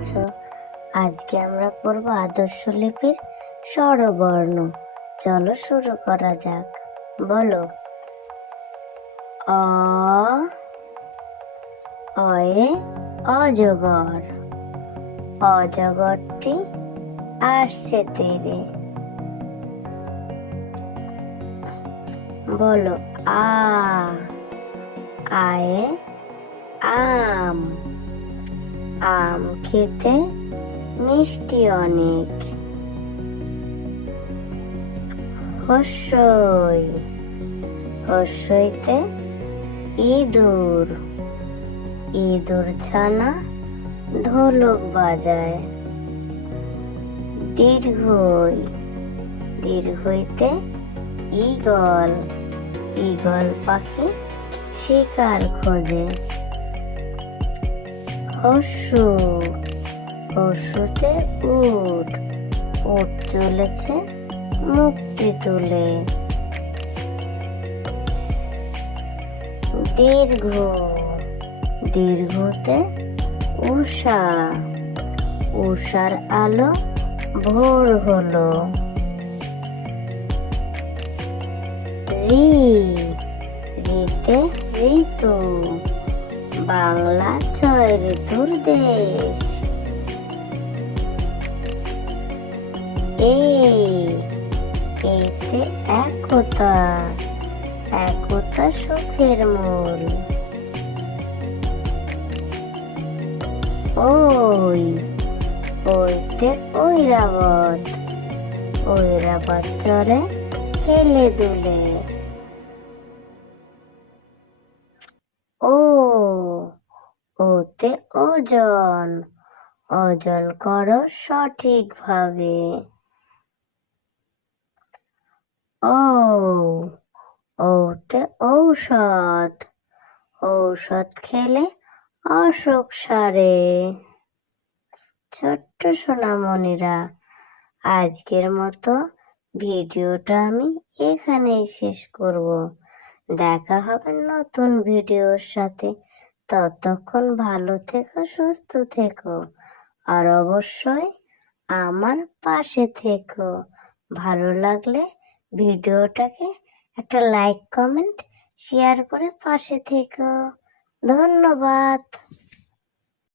আছো আজকে আমরা পড়ব আদর্শ লিপির স্বরবর্ণ। চলো শুরু করা যাক। বলো। অ, অয়ে, অজগর। অজগরটি আসছে তেরে। বলো, আ, আয়ে, আম। আম খেতে মিষ্টি অনেক। হস্যই, হস্যইতে ইঁদুর ইঁদুর ছানা ঢোলক বাজায়। দীর্ঘই, দীর্ঘইতে ঈগল ঈগল পাখি শিকার খোঁজে। হস্যু হস্যুতে উট উট চলেছে মুক্তি তুলে। দীর্ঘ, দীর্ঘতে উষা উষার আলো ভোর হলো। রি, রিতে ঋতু। বাংলা ছয় ঋতুর দেশ এতে একতা একতা সুখের মূল। ওই, ওইতে ঐরাবত ঐরাবত চলে হেলে দুলে। ওতে ওজন ওজন করো সঠিকভাবে। ও, ওতে ঔষধ ঔষধ খেলে অসুখ সারে। ছোট্ট সোনামণিরা, আজকের মতো ভিডিওটা আমি এখানেই শেষ করব। দেখা হবে নতুন ভিডিওর সাথে। ততক্ষণ ভালো থেকো, সুস্থ থেকো। আর অবশ্যই আমার পাশে থেকো। ভালো লাগলে ভিডিওটাকে একটা লাইক কমেন্ট শেয়ার করে পাশে থেকো। ধন্যবাদ।